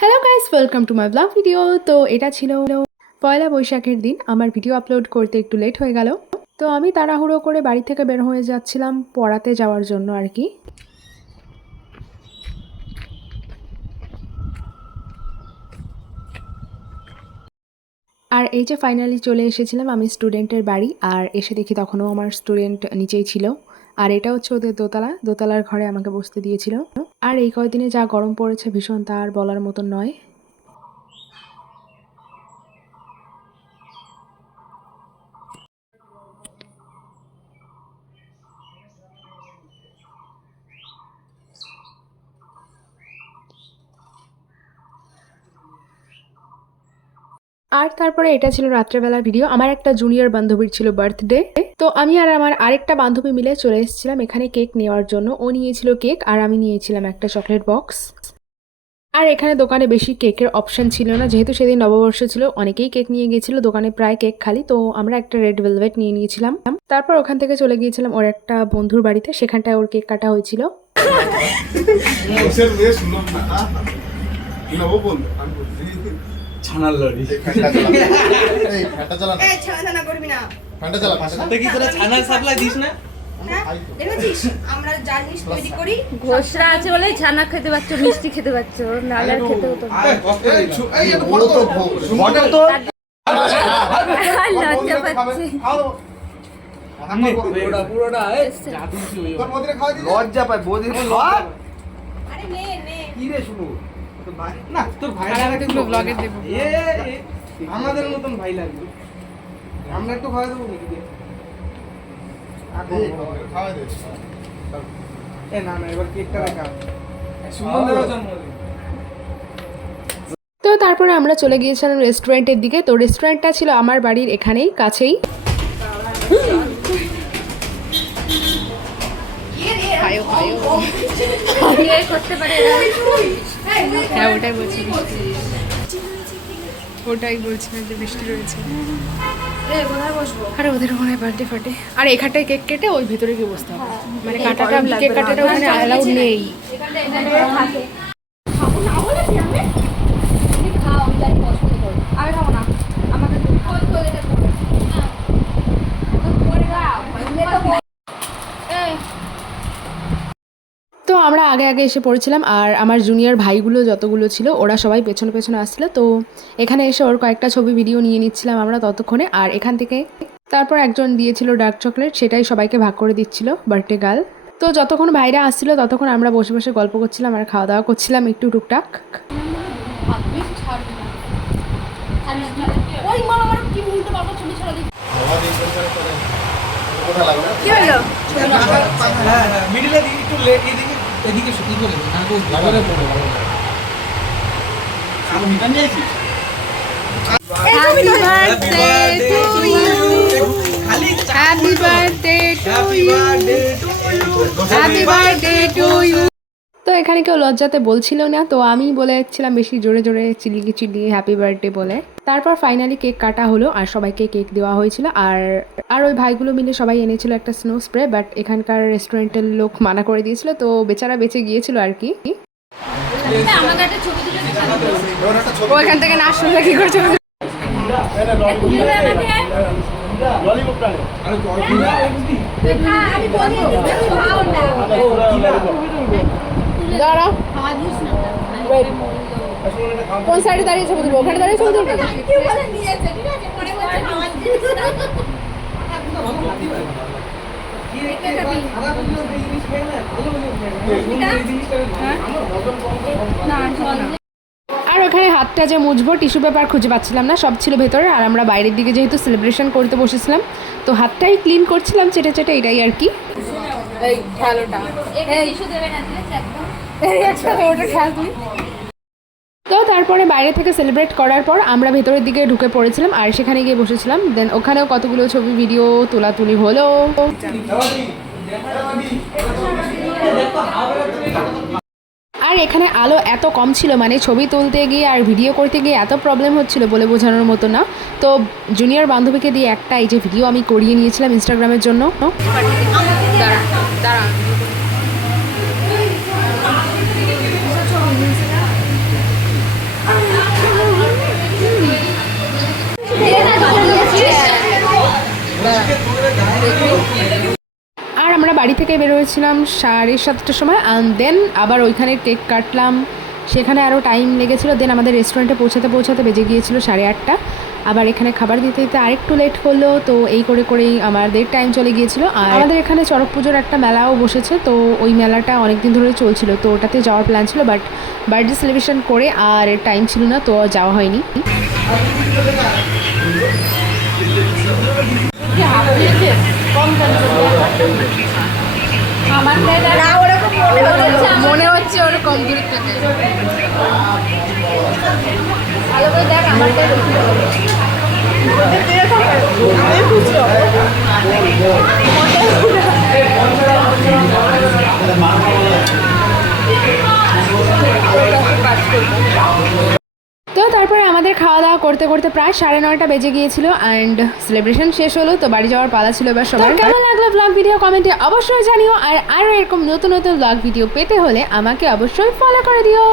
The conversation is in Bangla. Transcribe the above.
Hello guys, welcome to my blog video. তো এটা ছিল পয়লা বৈশাখের দিন। আমার ভিডিও আপলোড করতে একটু লেট হয়ে গেল, তো আমি তাড়াহুড়ো করে বাড়ি থেকে বের হয়ে যাচ্ছিলাম পড়াতে যাওয়ার জন্য আর কি। আর এই যে ফাইনালি চলে এসেছিলাম আমি স্টুডেন্টের বাড়ি, আর এসে দেখি তখনও আমার স্টুডেন্ট নিচেই ছিল। আর এটা হচ্ছে ওদের দোতলার ঘরে আমাকে বসতে দিয়েছিল। আর এই কয়দিনে যা গরম পড়েছে ভীষণ, তা আর বলার মতন নয়। আর তারপরে এটা ছিল রাত্রেবেলার ভিডিও। আমার একটা জুনিয়র বান্ধবীর ছিল বার্থডে, তো আমি আর আমার আরেকটা বান্ধবী মিলে চলে এসেছিলাম এখানে কেক নেওয়ার জন্য। ও নিয়েছিল কেক আর আমি নিয়েছিলাম একটা চকলেট বক্স। আর এখানে দোকানে বেশি কেকের অপশন ছিল না, যেহেতু সেদিন নববর্ষ ছিল, অনেকেই কেক নিয়ে গিয়েছিল, দোকানে প্রায় কেক খালি। তো আমরা একটা রেড ভেলভেট নিয়ে নিয়েছিলাম। তারপর ওখান থেকে চলে গিয়েছিলাম ওর একটা বন্ধুর বাড়িতে, সেখানটায় ওর কেক কাটা হয়েছিল। ছানার লরি এই ফ্যানটা চালা না, এই ছানা করবি না। ফ্যানটা চালা, ফ্যানটা চালা। তুই কি তোরা ছানার সাপ্লাই দিস না? হ্যাঁ, দেখেছিস আমরা জানিস তৈরি করি। ঘোষরা আছে বলে ছানা খেতে পাচ্ছ, মিষ্টি খেতে পাচ্ছ, নাহলে আর খেতে হতো না। এই এটা বড় তো বড় তো লজ্জা পাচ্ছি। পুরোটা তোর মদিরে খাওয়া দিবি? লজ্জা পায় বৌদির খাওয়া। আরে নে নে। কি রে শুনো তোর ভাই না, তোর ভাই লাগবে ব্লগে দেব। আমাদের মতন ভাই লাগবে, আমরা একটু খাওয়া দেবো নাকি? খাওয়া দে। এ না না, এবার কেকটা দেখা সুমনদেরও জন্মদিন। তো তারপরে আমরা চলে গিয়েছিলাম রেস্টুরেন্টের দিকে। তো রেস্টুরেন্টটা ছিল আমার বাড়ির এখানেই কাছেই। বিয়ে করতে পারে এরা। হ্যাঁ, ওটাই বলছিলাম যে বৃষ্টি রয়েছে। আরে ওদের ওখানে বার্থডে ফার্থডে, আর এখানটায় কেক কেটে ওই ভেতরে গিয়ে বসতে হবে। মানে কাটাটা, কেক কাটাটা ওখানে অ্যালাউড নেই। তো আমরা আগে আগে এসে পড়েছিলাম, আর আমার জুনিয়র ভাইগুলো যতগুলো ছিল ওরা সবাই পেছনে পেছনে আসছিল। তো এখানে এসে ওর কয়েকটা ছবি ভিডিও নিয়ে নিচ্ছিলাম আমরা ততক্ষণে। আর এখান থেকে তারপর একজন দিয়েছিল ডার্ক চকলেট, সেটাই সবাইকে ভাগ করে দিচ্ছিল বার্থডে গার্ল। তো যতক্ষণ ভাইরা আসছিল ততক্ষণ আমরা বসে বসে গল্প করছিলাম আর খাওয়া দাওয়া করছিলাম একটু টুকটাক। ওই মা আমার কি উল্টো পাল্টা ছবি ছড়া দিচ্ছে। কোথা লাগবে? কি হলো? হ্যাঁ হ্যাঁ, মিডলে দিকে একটু এদিকে এদিকে শুধু করে না তো ভিতরে পড়ে ভালো লাগে। আমি মিটান নিয়েছিস? Happy birthday to you. খালি happy birthday happy birthday to you. Happy birthday to you. তো এখানে কেউ লজ্জাতে বলছিল না, তো আমি বলে যাচ্ছিলাম বেশি জোরে জোরে চিল্লিয়ে হ্যাপি বার্থডে বলে। তারপর ফাইনালি কেক কাটা হলো আর সবাইকে কেক দেওয়া হয়েছিল। আর ওই ভাইগুলো মিলে সবাই এনেছিল একটা স্নো স্প্রে, বাট এখানকার রেস্টুরেন্টের লোক মানা করে দিয়েছিল, তো বেচারা বেঁচে গিয়েছিল আর কি। আমাকে একটা ছবি তুলে দিতে ওর একটা ছবি। ওইখান থেকে না শুনলে কি করছে? ললিপপটা নে। আরে তোর কি আমি বলি খাও না। দাঁড়াও, খাওয়া দিস না। কোন সাইডে দাঁড়িয়ে ছবি তুলবো? ওখানে দাঁড়িয়ে ছবি তুলবো? কি বলে নিয়েছে, ঠিক আছে পরে বলছে খাওয়া দিস না। কি রে খারাপ হলো এই জিনিস খাই না, ভালো হলো এই জিনিসটা আমার হজম কম না। আর ওখানে হাতটা যে মুছবো টিস্যু পেপার খুঁজে পাচ্ছিলাম না, সব ছিল ভেতরে। আর আমরা বাইরের দিকে যেহেতু সেলিব্রেশন করতে বসেছিলাম, তো হাতটাই ক্লিন করছিলাম চেটে চেটে, এটাই আর কি। এই খেলোটা এই ইস্যু দেবে না ঠিক আছে একদম। ওটা খেয়াল তুই। তো তারপরে বাইরে থেকে সেলিব্রেট করার পর আমরা ভেতরের দিকে ঢুকে পড়েছিলাম আর সেখানে গিয়ে বসেছিলাম। দেন ওখানেও কতগুলো ছবি ভিডিও তোলাতুলি হলো। আর এখানে আলো এত কম ছিল, মানে ছবি তুলতে গিয়ে আর ভিডিও করতে গিয়ে এত প্রবলেম হচ্ছিল বলে বোঝানোর মতো না। তো জুনিয়র বান্ধবীকে দিয়ে একটা এই যে ভিডিও আমি করিয়ে নিয়েছিলাম ইনস্টাগ্রামের জন্য। বাড়ি থেকে বের হয়েছিলাম 7:30টার সময়, অ্যান্ড দেন আবার ওইখানে কেক কাটলাম, সেখানে আরও টাইম লেগেছিলো। দেন আমাদের রেস্টুরেন্টে পৌঁছাতে বেজে গিয়েছিলো 8:30। আবার এখানে খাবার দিতে দিতে আরেকটু লেট করলো, তো এই করেই আমাদের টাইম চলে গিয়েছিলো। আর আমাদের এখানে চড়ক পুজোর একটা মেলাও বসেছে, তো ওই মেলাটা অনেক দিন ধরে চলছিল, তো ওটাতে যাওয়ার প্ল্যান ছিল, বাট বার্থডে সেলিব্রেশন করে আর টাইম ছিল না, তো যাওয়া হয়নি। না ওরকম মনে হচ্ছে ওর কম দূর থেকে। ভালো করে দেখ আমারটা তো তারপরে আমাদের খাওয়া দাওয়া করতে করতে প্রায় 9:30 বেজে গিয়েছিল, অ্যান্ড সেলিব্রেশন শেষ হলো, তো বাড়ি যাওয়ার পালা ছিল এবার সবার। কেমন লাগলো ব্লগ ভিডিও কমেন্টে অবশ্যই জানিও, আর আরও এরকম নতুন ব্লগ ভিডিও পেতে হলে আমাকে অবশ্যই ফলো করে দিও।